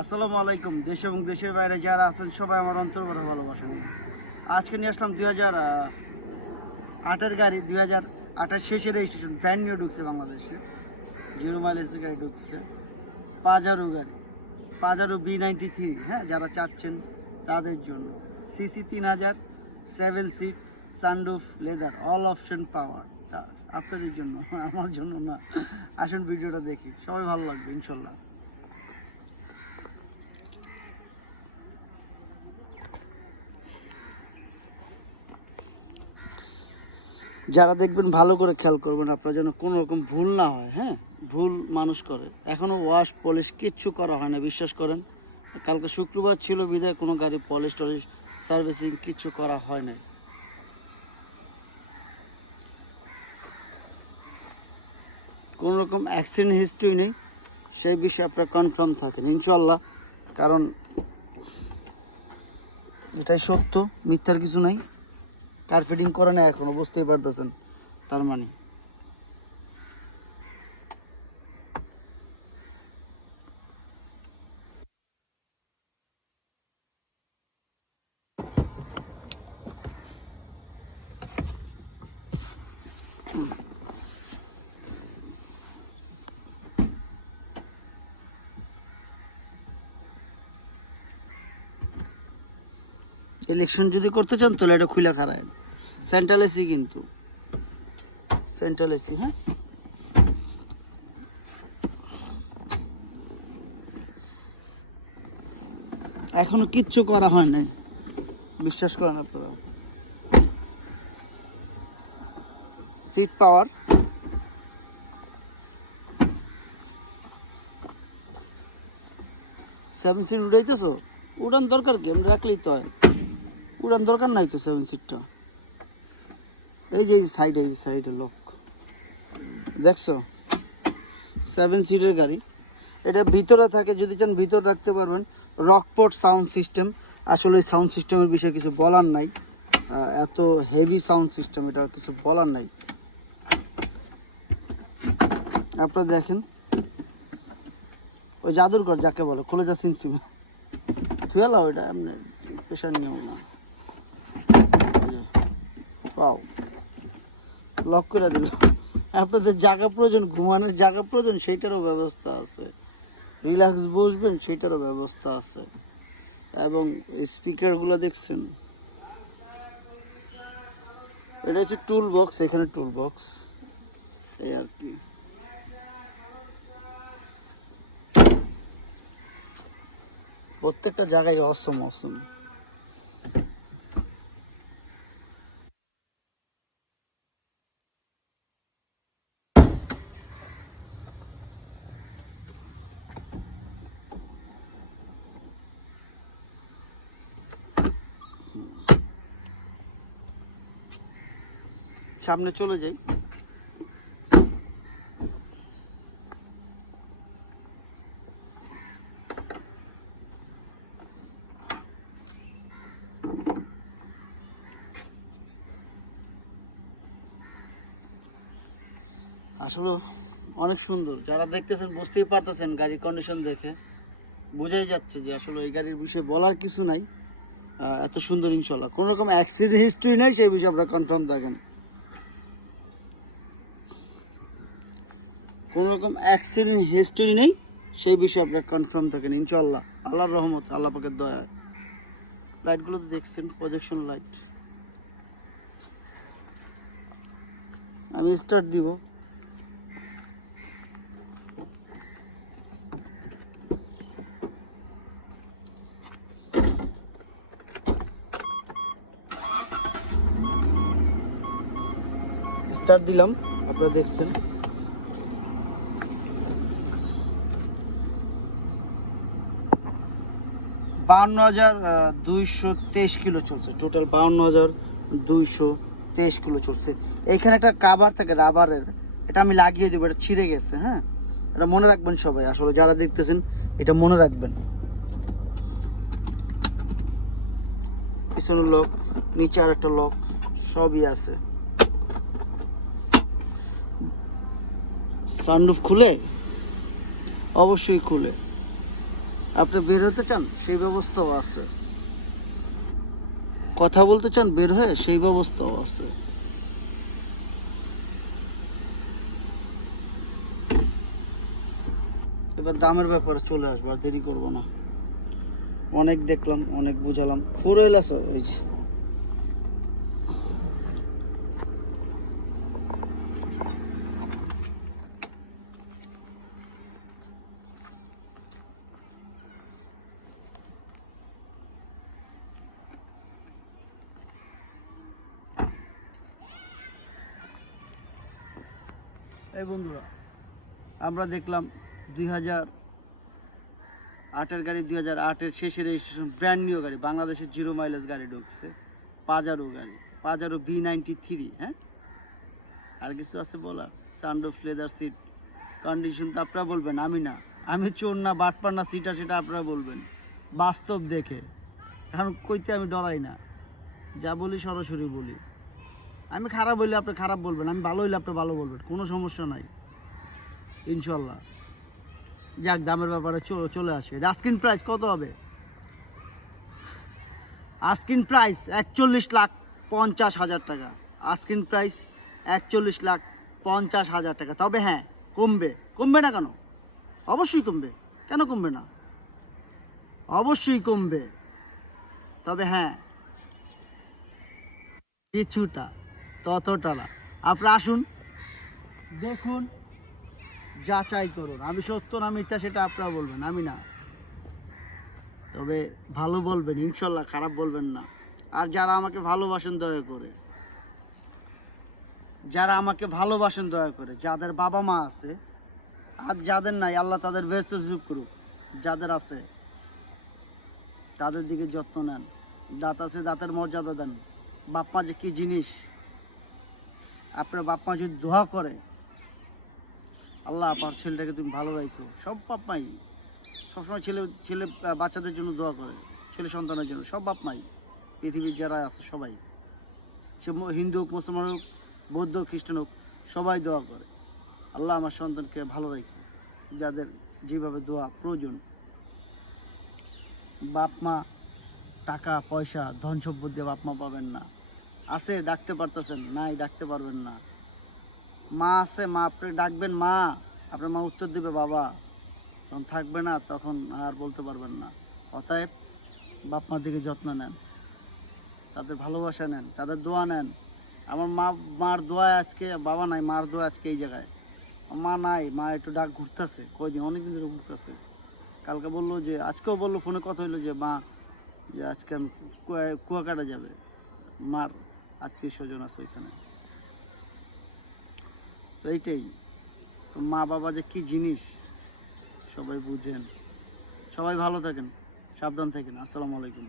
আসসালামু আলাইকুম। দেশ এবং দেশের বাইরে যারা আছেন সবাই আমার অন্তর ভরা ভালোবাসা নিয়ে আজকে নিয়ে আসলাম 2008-এর গাড়ি। 2028 শেষের রেজিস্ট্রেশন, ব্র্যান্ড নিউ ঢুকছে বাংলাদেশে, 0 মাইলেজের গাড়ি ঢুকছে। পাজারো গাড়ি, পাজারো B93। হ্যাঁ, যারা চাচ্ছেন তাদের জন্য। CC 3000, 7 seat, sunroof, leather, all option power. তা আপনাদের জন্য, আমার জন্য না। আসুন ভিডিওটা দেখি, সবাই ভালো লাগবে ইনশাল্লাহ। যারা দেখবেন ভালো করে খেয়াল করবেন, আপনার যেন কোনো রকম ভুল না হয়। হ্যাঁ, ভুল মানুষ করে, এখনও ওয়াশ পলিশ কিচ্ছু করা হয় না, বিশ্বাস করেন। কালকে শুক্রবার ছিল বিদায় কোনো গাড়ি পলিশ টলিশ সার্ভিসিং কিচ্ছু করা হয় না। কোনো রকম অ্যাক্সিডেন্ট হিস্ট্রি নেই, সেই বিষয়ে আপনারা কনফার্ম থাকেন ইনশাল্লাহ। কারণ এটাই সত্য, মিথ্যার কিছু নাই। কার ফিটিং করে না এখনো, বুঝতেই পারতেছেন। তার মানে ইলেকশন যদি করতে চান তাহলে এটা খুলে খারায়। সেন্ট্রাল এসি, কিন্তু সেন্ট্রাল এসি। হ্যাঁ, এখনো কিচ্ছু করা হয় নাই, বিশ্বাস করেন আপনারা। সিট পাওয়ার, সেভেন সিট উঠাইতেছো, উড়ান দরকার কি, আমি রাখলেই তো হয়। উড়ান দরকার নাই তো সেভেন সিটটা। এই যে সাইডে, এই সাইডে লক দেখছো, 7 সিটের গাড়ি। এটা ভিতরে থাকে, যদি চান ভিতর রাখতে পারবেন। রকপোর্ট সাউন্ড সিস্টেম। আসলে এই সাউন্ড সিস্টেমের বিষয়ে কিছু বলার নাই, এত হেভি সাউন্ড সিস্টেম, এটা কিছু বলার নাই। আপনারা দেখেন, ওই জাদুরঘর যাকে বলে, খুলে যা সিমসিমে থুয়ালা, ওইটা এমনি প্রেশার নিয়েও না। পাও লক করে দিল। আপনাদের জায়গা প্রয়োজন, ঘুমানোর জায়গা প্রয়োজন, সেইটারও ব্যবস্থা আছে। রিল্যাক্স বসবেন, সেইটারও ব্যবস্থা আছে। এবং স্পিকারগুলো দেখছেন, এটা হচ্ছে টুল বক্স, এখানে টুল বক্স, এই আর কি। প্রত্যেকটা জায়গায় অসম অসম। সামনে চলে যাই। আসলে অনেক সুন্দর, যারা দেখতেছেন বুঝতেই পারতেছেন, গাড়ির কন্ডিশন দেখে বোঝাই যাচ্ছে যে আসলে এই গাড়ির বিষয়ে বলার কিছু নাই। এত সুন্দর ইনশাল্লাহ, কোনো রকম অ্যাক্সিডেন্ট হিস্ট্রি নাই, সেই বিষয়ে আপনারা কনফার্ম থাকেন। কোনো রকম অ্যাক্সিডেন্ট হিস্টরি নেই, সেই বিষয়ে আপনারা কনফার্ম থাকেন ইনশাল্লাহ, আল্লাহর রহমত, আল্লাহ পাকের দয়া। লাইটগুলো তো দেখছেন, প্রজেকশন লাইট। আমি স্টার্ট দিব। স্টার্ট দিলাম, আপনারা দেখছেন। বাউন্ন হাজার 223 কিলো চলছে টোটাল, 52,223 কিলো চলছে। এইখানে একটা কাভার থাকে রাবারের, এটা আমি লাগিয়ে দেবো, এটা ছিঁড়ে গেছে। হ্যাঁ, এটা মনে রাখবেন সবাই, আসলে যারা দেখতেছেন এটা মনে রাখবেন। পিছনের লক, নিচে আর একটা লক, সবই আছে। সানরুফ খুলে, অবশ্যই খুলে। আপনি বের হতে চান, সেই ব্যবস্থাও আছে। কথা বলতে চান বের হয়ে, সেই ব্যবস্থাও আছে। এবার দামের ব্যাপারে চলে আসবো, আর দেরি করবো না। অনেক দেখলাম, অনেক বুঝালাম, ফুরে এলাস ওই যে। এই বন্ধুরা, আমরা দেখলাম 2008-এর গাড়ি, 2008-এর শেষের রেজিস্ট্রেশন, ব্র্যান্ড নিউ গাড়ি, বাংলাদেশের 0 মাইলেজ গাড়ি ঢুকছে, পাজারো গাড়ি, পাজারো B93। হ্যাঁ, আর কিছু আছে বলা? সানরুফ, লেদার সিট, কন্ডিশন তো আপনারা বলবেন, আমি না। আমি চোর না, বাটপার না, সিটা, সেটা আপনারা বলবেন বাস্তব দেখে। কারণ কইতে আমি ডরাই না, যা বলি সরাসরি বলি। আমি খারাপ হইলে আপনি খারাপ বলবেন, আমি ভালো হইলে আপনি ভালো বলবেন, কোনো সমস্যা নাই ইনশাল্লাহ। যাক, দামের ব্যাপারে চলে আসে। আস্কিং প্রাইস কত হবে? আস্কিং প্রাইস 41,50,000 টাকা। আস্কিং প্রাইস 41,50,000 টাকা। তবে হ্যাঁ, কমবে। কমবে না কেন? অবশ্যই কমবে। কেন কমবে না? অবশ্যই কমবে। তবে হ্যাঁ, কিছুটা, ততটা না। আপনি আসুন, দেখুন, যাচাই করুন। আমি সত্য না মিথ্যা সেটা আপনারা বলবেন, আমি না। তবে ভালো বলবেন ইনশাল্লাহ, খারাপ বলবেন না। আর যারা আমাকে ভালোবাসেন দয়া করে, যারা আমাকে ভালোবাসেন দয়া করে, যাদের বাবা মা আছে, আর যাদের নাই আল্লাহ তাদের ব্যস্ত সুযোগ করুক, যাদের আছে তাদের দিকে যত্ন নেন। দাঁত আছে, দাঁতের মর্যাদা দেন। বাপ মা যে কি জিনিস, আপনার বাপ মা যদি দোয়া করে, আল্লাহ আপনার ছেলেটাকে তুমি ভালো রাখো, সব বাপ মাই সবসময় ছেলে ছেলে বাচ্চাদের জন্য দোয়া করে, ছেলে সন্তানের জন্য। সব বাপ মাই, পৃথিবীর যারা আছে সবাই, সে হিন্দু হোক, মুসলমান হোক, বৌদ্ধ, খ্রিস্টান হোক, সবাই দোয়া করে আল্লাহ আমার সন্তানকে ভালো রাখো। যাদের যেভাবে দোয়া প্রয়োজন। বাপ মা টাকা পয়সা ধন সম্পদ দিয়ে বাপ মা পাবেন না। আছে, ডাকতে পারতেছেন, নাই ডাকতে পারবেন না। মা আছে, মা আপনি ডাকবেন, মা আপনার মা উত্তর দেবে বাবা। যখন থাকবে না তখন আর বলতে পারবেন না। অতএব বাপ মার দিকে যত্ন নেন, তাদের ভালোবাসা নেন, তাদের দোয়া নেন। আমার মার দোয়ায় আজকে, বাবা নাই, মার দোয়া আজকে এই জায়গায়। মা নাই, মা একটু ডাক ঘুরতেছে, কয়দিন, অনেকদিন ধরে ঘুরতেছে। কালকে বললো যে, আজকেও বললো, ফোনে কথা হইলো যে মা, যে আজকে আমি কুয়াকাটা যাবে, মার আত্মীয় স্বজন আছে ওইখানে। তো এইটাই তো, মা বাবা যে কি জিনিস সবাই বুঝেন। সবাই ভালো থাকেন, সাবধান থাকেন। আসসালামু আলাইকুম।